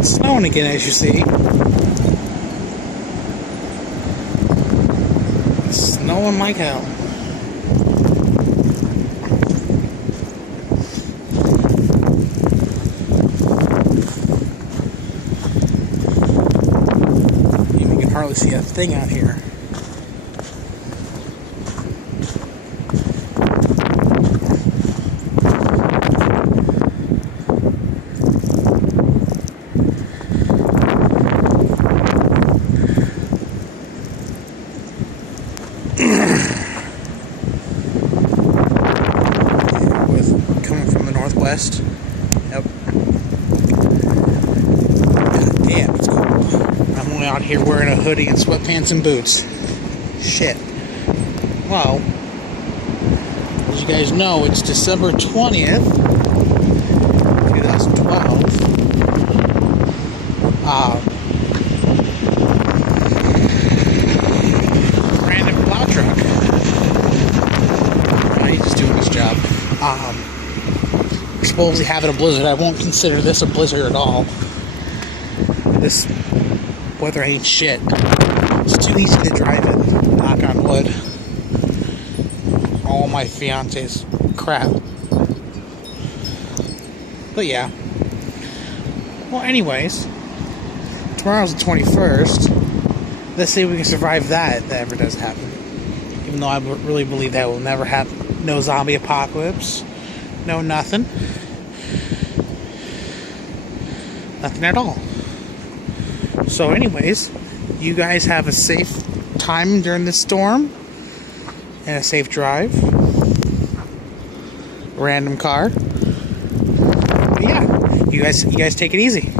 It's snowing again, as you see. It's snowing like hell. You can hardly see a thing out here. Coming from the northwest. Yep. God damn, it's cold. I'm only out here wearing a hoodie and sweatpants and boots. Shit. Well, as you guys know, it's December 20th, 2012. Random plow truck. He's just doing his job. We're supposedly having a blizzard. I won't consider this a blizzard at all. This weather ain't shit. It's too easy to drive in, knock on wood. All my fiance's crap. But yeah. Well, anyways, tomorrow's the 21st. Let's see if we can survive that if that ever does happen. Even though I really believe that will never happen. No zombie apocalypse. No nothing. Nothing at all. So anyways, you guys have a safe time during this storm. And a safe drive. Random car. But yeah, you guys take it easy.